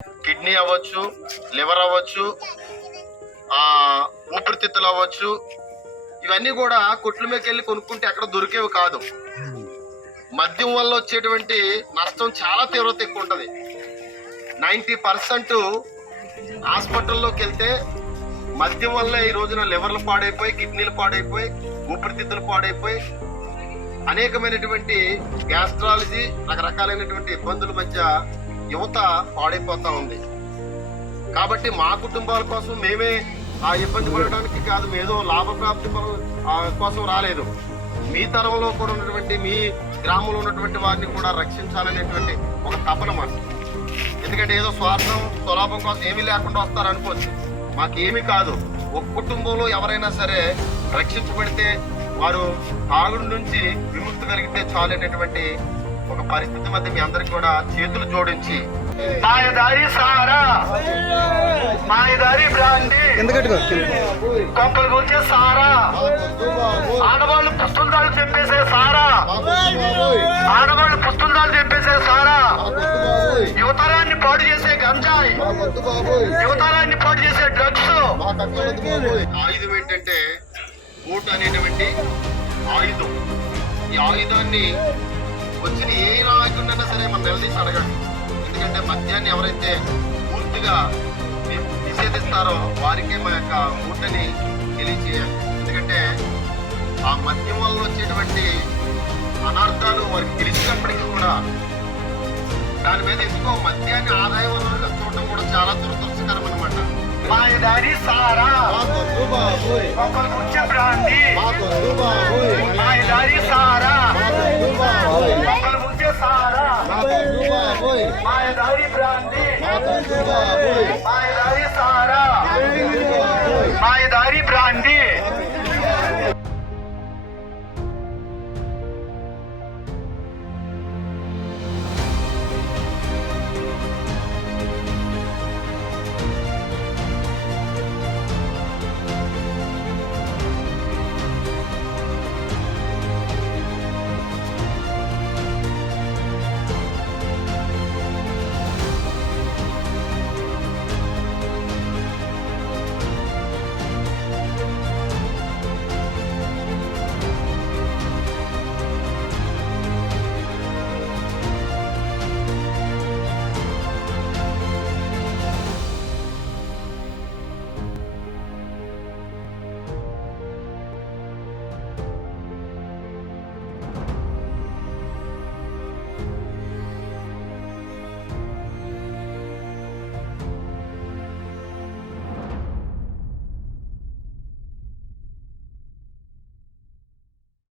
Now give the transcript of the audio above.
Kidney అవ్వచ్చు, liver అవ్వచ్చు, ఊపిరితిత్తులు అవ్వచ్చు, ఇవన్నీ కూడా కొట్ల మీదకి వెళ్ళి కొనుక్కుంటే ఎక్కడ దొరికేవి కాదు. మద్యం వల్ల వచ్చేటువంటి నష్టం చాలా తీవ్రత ఎక్కువ ఉంటుంది. 90% హాస్పిటల్లోకి వెళ్తే మద్యం వల్ల ఈ రోజున లివర్లు పాడైపోయి, కిడ్నీలు పాడైపోయి, ఊపిరితిత్తులు పాడైపోయి, అనేకమైనటువంటి గ్యాస్ట్రాలజీ, రకరకాలైనటువంటి ఇబ్బందుల మధ్య యువత పాడైపోతా ఉంది. కాబట్టి మా కుటుంబాల కోసం మేమే ఆ ఇబ్బంది పడడానికి కాదు, ఏదో లాభప్రాప్తి కోసం రాలేదు. మీ తరంలో కూడా ఉన్నటువంటి, మీ గ్రామంలో ఉన్నటువంటి వారిని కూడా రక్షించాలనేటువంటి ఒక తపన మాకు. ఎందుకంటే ఏదో స్వార్థం, స్వలాభం కోసం ఏమీ లేకుండా వస్తారనుకోవచ్చు. మాకేమీ కాదు. ఒక కుటుంబంలో ఎవరైనా సరే రక్షించబడితే, వారు తాగుడు నుంచి విముక్తి కలిగితే చాలు అనేటువంటి ఒక పరిస్థితి మధ్య మీ అందరికి కూడా చేతులు జోడించి మాయదారి సారా, మాయదారి బ్రాండి, కొంపలు కూర్చే సారా, ఆడవాళ్ళు పుస్తకాలు చెప్పేసే సారా, ఆడవాళ్ళు పుస్తకాలు చెప్పేసే సారా, యువతరాన్ని పాడు చేసే గంజాయి, యువతరాన్ని పాడు చేసే డ్రగ్స్. ఆయుధం ఏంటంటే ఓటు అనేటువంటి ఆయుధం. ఈ ఆయుధాన్ని వచ్చిన ఏ నాయకుడినైనా సరే మనం నిలదీసి అడగండి. ఎందుకంటే మద్యాన్ని ఎవరైతే పూర్తిగా నిషేధిస్తారో వారికే మా యొక్క ఓటుని తెలియచేయాలి. ఎందుకంటే ఆ మద్యం వల్ల వచ్చేటువంటి అనర్థాలు వారికి తెలిసినప్పటికీ కూడా దాని మీద ఎక్కువ మద్యాన్ని ఆదాయ వనరుగా చూడటం కూడా చాలా దురదృష్టకరం అనమాట. మాయదారి సారా, ఒకరు కూర్చే బ్రాండి, మాయదారి సారా, ఒకరు కూర్చే సారా, మాయదారి బ్రాండి,